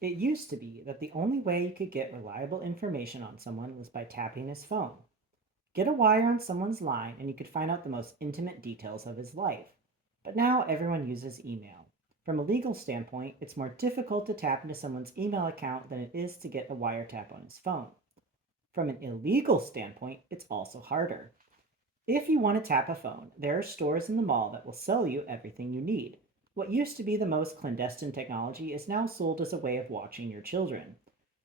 It used to be that the only way you could get reliable information on someone was by tapping his phone. Get a wire on someone's line and you could find out the most intimate details of his life. But now everyone uses email. From a legal standpoint, it's more difficult to tap into someone's email account than it is to get a wiretap on his phone. From an illegal standpoint, it's also harder. If you want to tap a phone, there are stores in the mall that will sell you everything you need. What used to be the most clandestine technology is now sold as a way of watching your children.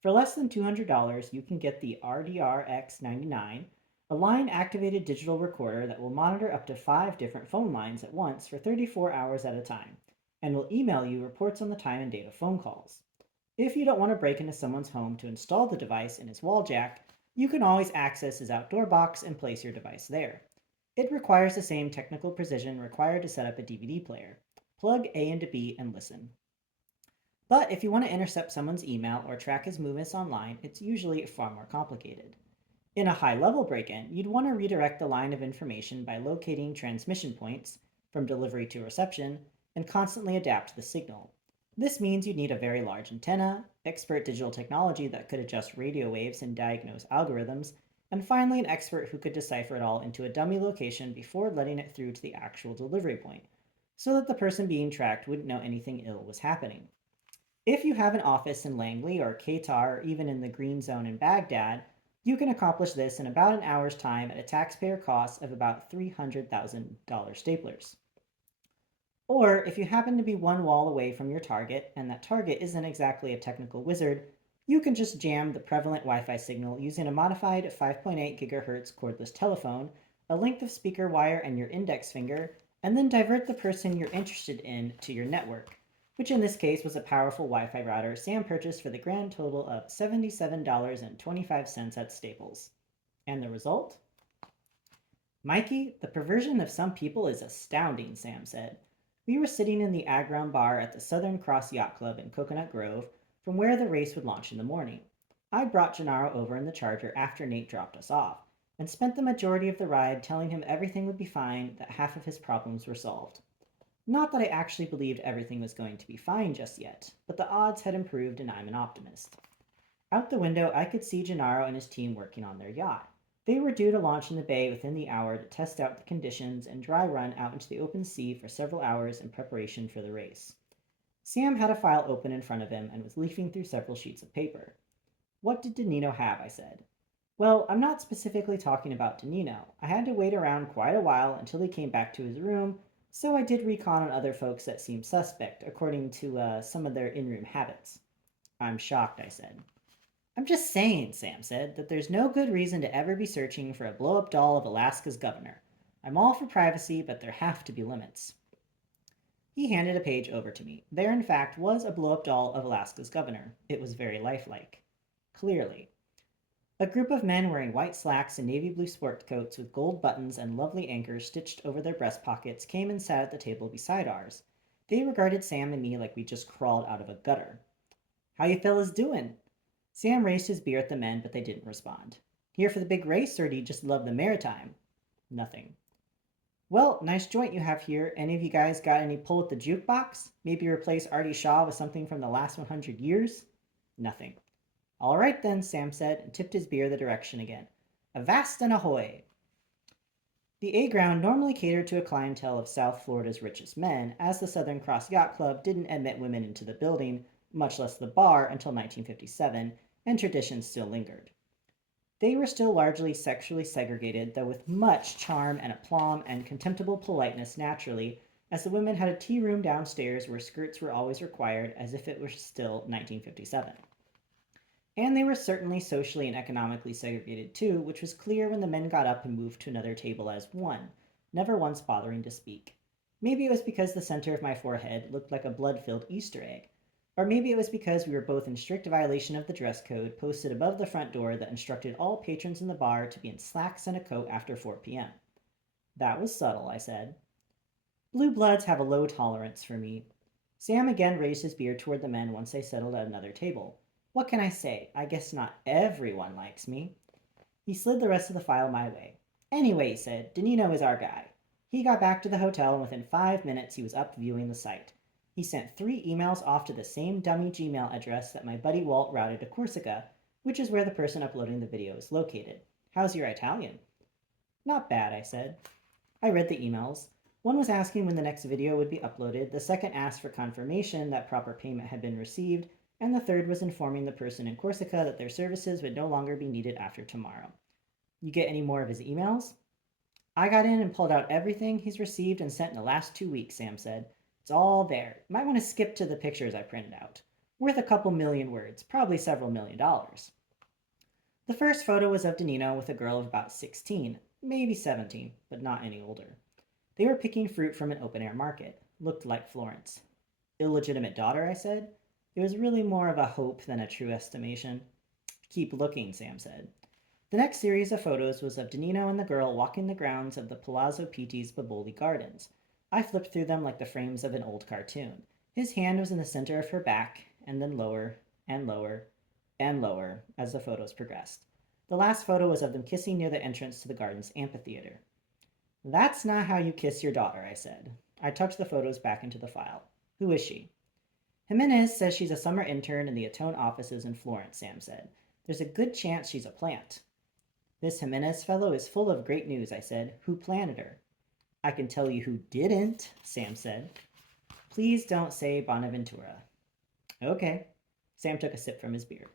For less than $200, you can get the RDR-X99, a line activated digital recorder that will monitor up to 5 different phone lines at once for 34 hours at a time, and will email you reports on the time and date of phone calls. If you don't want to break into someone's home to install the device in his wall jack, you can always access his outdoor box and place your device there. It requires the same technical precision required to set up a DVD player. Plug A into B and listen. But if you want to intercept someone's email or track his movements online, it's usually far more complicated. In a high level break in, you'd want to redirect the line of information by locating transmission points from delivery to reception and constantly adapt the signal. This means you'd need a very large antenna, expert digital technology that could adjust radio waves and diagnose algorithms, and finally an expert who could decipher it all into a dummy location before letting it through to the actual delivery point, so that the person being tracked wouldn't know anything ill was happening. If you have an office in Langley or Qatar or even in the Green Zone in Baghdad, you can accomplish this in about an hour's time at a taxpayer cost of about $300,000 staplers. Or if you happen to be one wall away from your target, and that target isn't exactly a technical wizard, you can just jam the prevalent Wi Fi signal using a modified 5.8 GHz cordless telephone, a length of speaker wire, and your index finger, and then divert the person you're interested in to your network, which in this case was a powerful Wi Fi router Sam purchased for the grand total of $77.25 at Staples. And the result? Mikey, the perversion of some people is astounding, Sam said. We were sitting in the Agron bar at the Southern Cross Yacht Club in Coconut Grove, from where the race would launch in the morning. I brought Gennaro over in the Charger after Nate dropped us off, and spent the majority of the ride telling him everything would be fine, that half of his problems were solved. Not that I actually believed everything was going to be fine just yet, but the odds had improved and I'm an optimist. Out the window, I could see Gennaro and his team working on their yacht. They were due to launch in the bay within the hour to test out the conditions and dry run out into the open sea for several hours in preparation for the race. Sam had a file open in front of him and was leafing through several sheets of paper. What did Danino have? I said. Well, I'm not specifically talking about Danino. I had to wait around quite a while until he came back to his room, so I did recon on other folks that seemed suspect, according to some of their in room habits. I'm shocked, I said. I'm just saying, Sam said, that there's no good reason to ever be searching for a blow up doll of Alaska's governor. I'm all for privacy, but there have to be limits. He handed a page over to me. There, in fact, was a blow up doll of Alaska's governor. It was very lifelike. Clearly. A group of men wearing white slacks and navy blue sport coats with gold buttons and lovely anchors stitched over their breast pockets came and sat at the table beside ours. They regarded Sam and me like we just crawled out of a gutter. How you fellas doing? Sam raised his beer at the men, but they didn't respond. Here for the big race, or do you just love the maritime? Nothing. Well, nice joint you have here. Any of you guys got any pull at the jukebox? Maybe replace Artie Shaw with something from the last 100 years? Nothing. All right then, Sam said, and tipped his beer the direction again. Avast and ahoy! The A Ground normally catered to a clientele of South Florida's richest men, as the Southern Cross Yacht Club didn't admit women into the building, much less the bar, until 1957, and traditions still lingered. They were still largely sexually segregated, though with much charm and aplomb and contemptible politeness naturally, as the women had a tea room downstairs where skirts were always required, as if it were still 1957. And they were certainly socially and economically segregated too, which was clear when the men got up and moved to another table as one, never once bothering to speak. Maybe it was because the center of my forehead looked like a blood-filled Easter egg, or maybe it was because we were both in strict violation of the dress code posted above the front door that instructed all patrons in the bar to be in slacks and a coat after 4 p.m. That was subtle, I said. Blue bloods have a low tolerance for me. Sam again raised his beard toward the men once they settled at another table. What can I say? I guess not everyone likes me. He slid the rest of the file my way. Anyway, he said, Danino is our guy. He got back to the hotel, and within 5 minutes he was up viewing the site. He sent 3 emails off to the same dummy Gmail address that my buddy Walt routed to Corsica, which is where the person uploading the video is located. How's your Italian? Not bad, I said. I read the emails. One was asking when the next video would be uploaded, the second asked for confirmation that proper payment had been received, and the third was informing the person in Corsica that their services would no longer be needed after tomorrow. You get any more of his emails? I got in and pulled out everything he's received and sent in the last 2 weeks, Sam said. It's all there. You might want to skip to the pictures I printed out. Worth a couple million words, probably several $1,000,000. The first photo was of Danilo with a girl of about 16, maybe 17, but not any older. They were picking fruit from an open-air market. Looked like Florence. Illegitimate daughter, I said. It was really more of a hope than a true estimation. Keep looking, Sam said. The next series of photos was of Danilo and the girl walking the grounds of the Palazzo Pitti's Boboli Gardens. I flipped through them like the frames of an old cartoon. His hand was in the center of her back, and then lower, and lower, and lower, as the photos progressed. The last photo was of them kissing near the entrance to the garden's amphitheater. That's not how you kiss your daughter, I said. I tucked the photos back into the file. Who is she? Jimenez says she's a summer intern in the Atone offices in Florence, Sam said. There's a good chance she's a plant. This Jimenez fellow is full of great news, I said. Who planted her? I can tell you who didn't, Sam said. Please don't say Bonaventura. Okay. Sam took a sip from his beer.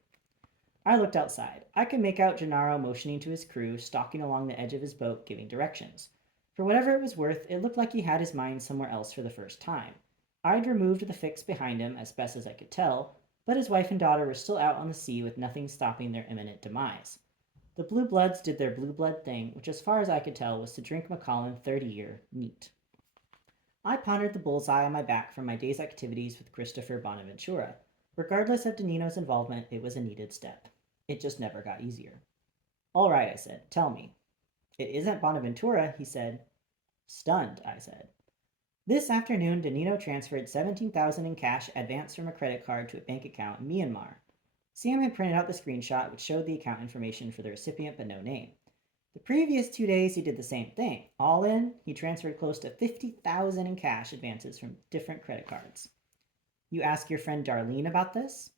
I looked outside. I could make out Gennaro motioning to his crew, stalking along the edge of his boat, giving directions. For whatever it was worth, it looked like he had his mind somewhere else for the first time. I'd removed the fix behind him, as best as I could tell, but his wife and daughter were still out on the sea with nothing stopping their imminent demise. The Blue Bloods did their blue blood thing, which as far as I could tell was to drink Macallan 30-year neat. I pondered the bullseye on my back from my day's activities with Christopher Bonaventura. Regardless of Danilo's involvement, it was a needed step. It just never got easier. All right, I said, tell me. It isn't Bonaventura, he said. Stunned, I said. This afternoon, Danilo transferred $17,000 in cash advanced from a credit card to a bank account in Myanmar. Sam had printed out the screenshot which showed the account information for the recipient but no name. The previous 2 days he did the same thing. All in, he transferred close to $50,000 in cash advances from different credit cards. You ask your friend Darlene about this?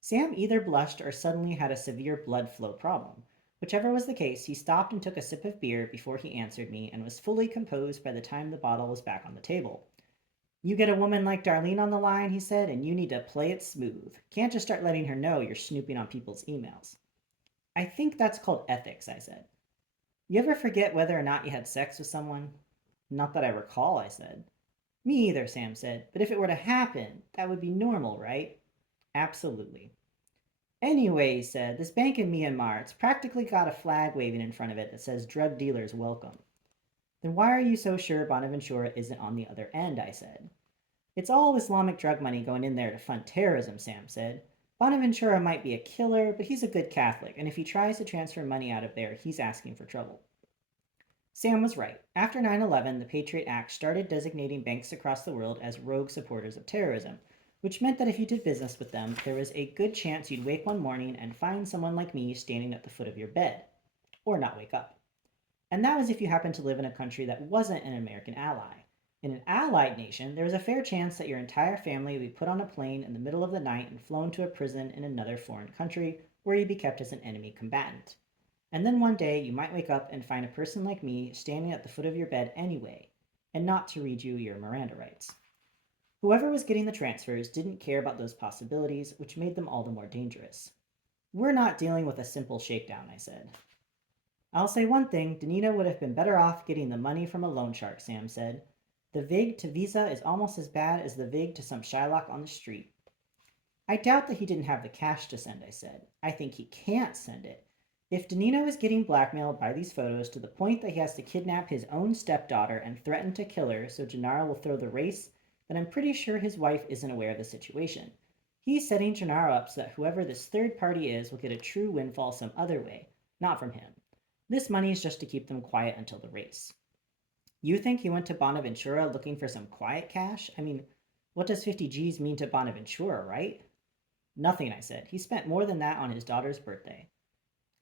Sam either blushed or suddenly had a severe blood flow problem. Whichever was the case, he stopped and took a sip of beer before he answered me and was fully composed by the time the bottle was back on the table. You get a woman like Darlene on the line, he said, and you need to play it smooth. Can't just start letting her know you're snooping on people's emails. I think that's called ethics, I said. You ever forget whether or not you had sex with someone? Not that I recall, I said. Me either, Sam said, but if it were to happen, that would be normal, right? Absolutely. Anyway, he said, this bank in Myanmar, it's practically got a flag waving in front of it that says drug dealers welcome. Then why are you so sure Bonaventura isn't on the other end, I said. It's all Islamic drug money going in there to fund terrorism, Sam said. Bonaventura might be a killer, but he's a good Catholic, and if he tries to transfer money out of there, he's asking for trouble. Sam was right. After 9/11, the Patriot Act started designating banks across the world as rogue supporters of terrorism, which meant that if you did business with them, there was a good chance you'd wake one morning and find someone like me standing at the foot of your bed. Or not wake up. And that was if you happened to live in a country that wasn't an American ally. In an allied nation, there was a fair chance that your entire family would be put on a plane in the middle of the night and flown to a prison in another foreign country where you'd be kept as an enemy combatant. And then one day you might wake up and find a person like me standing at the foot of your bed anyway, and not to read you your Miranda rights. Whoever was getting the transfers didn't care about those possibilities, which made them all the more dangerous. We're not dealing with a simple shakedown, I said. I'll say one thing, Danilo would have been better off getting the money from a loan shark, Sam said. The vig to Visa is almost as bad as the vig to some Shylock on the street. I doubt that he didn't have the cash to send, I said. I think he can't send it. If Danilo is getting blackmailed by these photos to the point that he has to kidnap his own stepdaughter and threaten to kill her so Gennaro will throw the race, then I'm pretty sure his wife isn't aware of the situation. He's setting Gennaro up so that whoever this third party is will get a true windfall some other way, not from him. This money is just to keep them quiet until the race. You think he went to Bonaventura looking for some quiet cash? I mean, what does 50 G's mean to Bonaventura, right? Nothing, I said. He spent more than that on his daughter's birthday.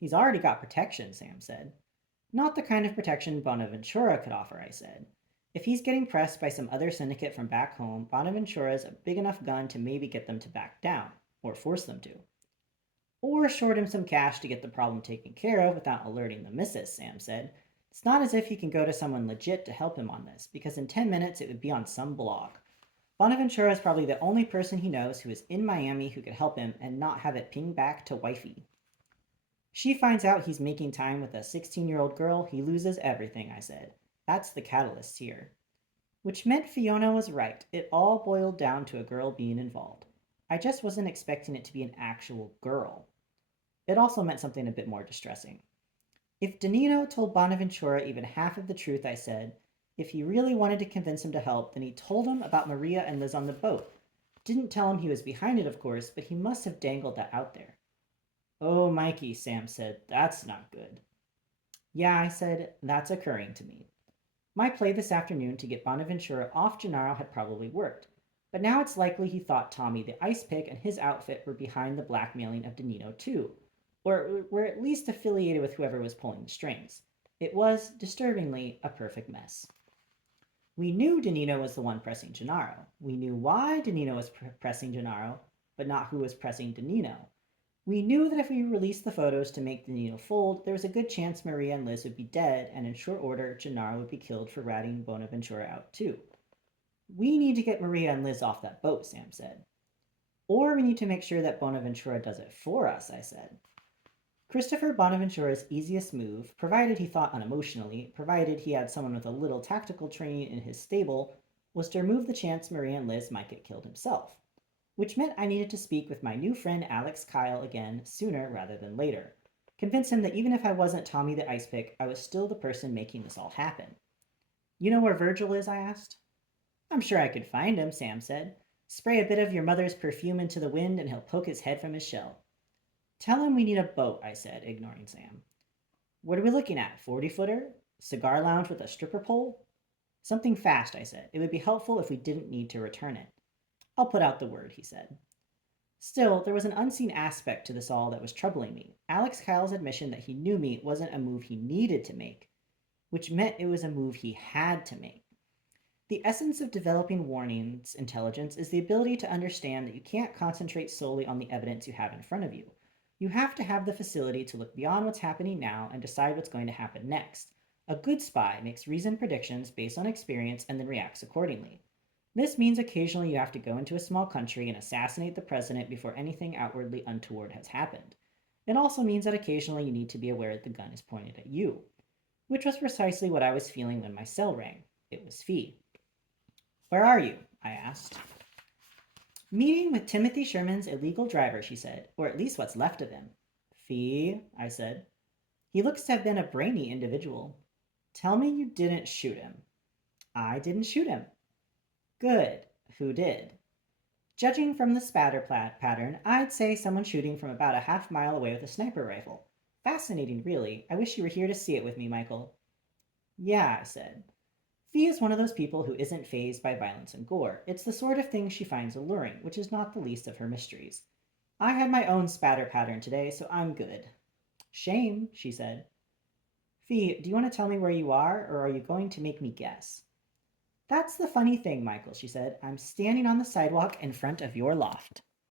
He's already got protection, Sam said. Not the kind of protection Bonaventura could offer, I said. If he's getting pressed by some other syndicate from back home, Bonaventura's a big enough gun to maybe get them to back down, or force them to. Or short him some cash to get the problem taken care of without alerting the missus, Sam said. It's not as if he can go to someone legit to help him on this, because in 10 minutes it would be on some blog. Bonaventura is probably the only person he knows who is in Miami who could help him and not have it ping back to wifey. She finds out he's making time with a 16-year-old girl, he loses everything, I said. That's the catalyst here. Which meant Fiona was right. It all boiled down to a girl being involved. I just wasn't expecting it to be an actual girl. It also meant something a bit more distressing. If Danilo told Bonaventura even half of the truth, I said, if he really wanted to convince him to help, then he told him about Maria and Liz on the boat. Didn't tell him he was behind it, of course, but he must have dangled that out there. Oh, Mikey, Sam said, that's not good. Yeah, I said, that's occurring to me. My play this afternoon to get Bonaventura off Gennaro had probably worked, but now it's likely he thought Tommy the ice pick and his outfit were behind the blackmailing of Danilo too, or were at least affiliated with whoever was pulling the strings. It was, disturbingly, a perfect mess. We knew Danilo was the one pressing Gennaro. We knew why Danilo was pressing Gennaro, but not who was pressing Danilo. We knew that if we released the photos to make Danilo fold, there was a good chance Maria and Liz would be dead, and in short order, Gennaro would be killed for ratting Bonaventura out too. We need to get Maria and Liz off that boat, Sam said. Or we need to make sure that Bonaventura does it for us, I said. Christopher Bonaventura's easiest move, provided he thought unemotionally, provided he had someone with a little tactical training in his stable, was to remove the chance Maria and Liz might get killed himself. Which meant I needed to speak with my new friend Alex Kyle again sooner rather than later. Convince him that even if I wasn't Tommy the Ice Pick, I was still the person making this all happen. You know where Virgil is? I asked. I'm sure I could find him, Sam said. Spray a bit of your mother's perfume into the wind and he'll poke his head from his shell. Tell him we need a boat, I said, ignoring Sam. What are we looking at? 40-footer? Cigar lounge with a stripper pole? Something fast, I said. It would be helpful if we didn't need to return it. I'll put out the word, he said. Still, there was an unseen aspect to this all that was troubling me. Alex Kyle's admission that he knew me wasn't a move he needed to make, which meant it was a move he had to make. The essence of developing warnings intelligence is the ability to understand that you can't concentrate solely on the evidence you have in front of you. You have to have the facility to look beyond what's happening now and decide what's going to happen next. A good spy makes reasoned predictions based on experience and then reacts accordingly. This means occasionally you have to go into a small country and assassinate the president before anything outwardly untoward has happened. It also means that occasionally you need to be aware that the gun is pointed at you, which was precisely what I was feeling when my cell rang. It was Fee. Where are you? I asked. Meeting with Timothy Sherman's illegal driver, she said, or at least what's left of him. Fee, I said. He looks to have been a brainy individual. Tell me you didn't shoot him. I didn't shoot him. Good. Who did? Judging from the spatter pattern, I'd say someone shooting from about a half-mile away with a sniper rifle. Fascinating, really. I wish you were here to see it with me, Michael. Yeah, I said. Fee is one of those people who isn't fazed by violence and gore. It's the sort of thing she finds alluring, which is not the least of her mysteries. I had my own spatter pattern today, so I'm good. Shame, she said. Fee, do you want to tell me where you are, or are you going to make me guess? That's the funny thing, Michael, she said. I'm standing on the sidewalk in front of your loft.